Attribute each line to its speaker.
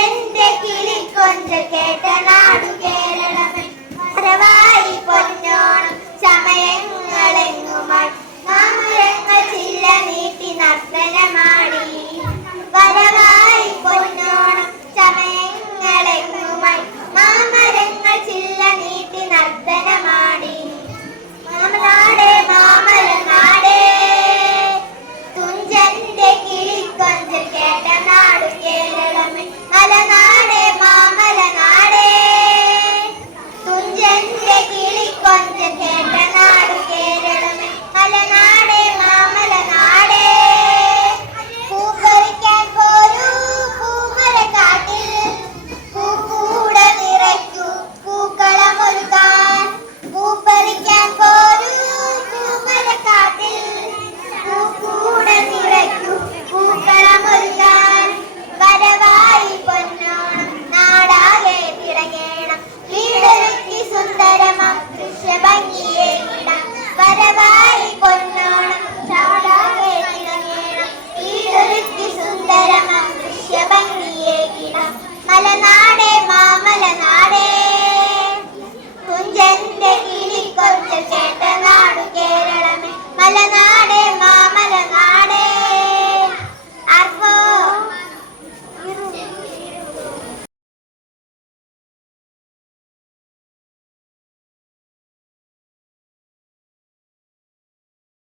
Speaker 1: എന്റെ കിളിക്കൊഞ്ച കേട്ട നാടു കേരളമേ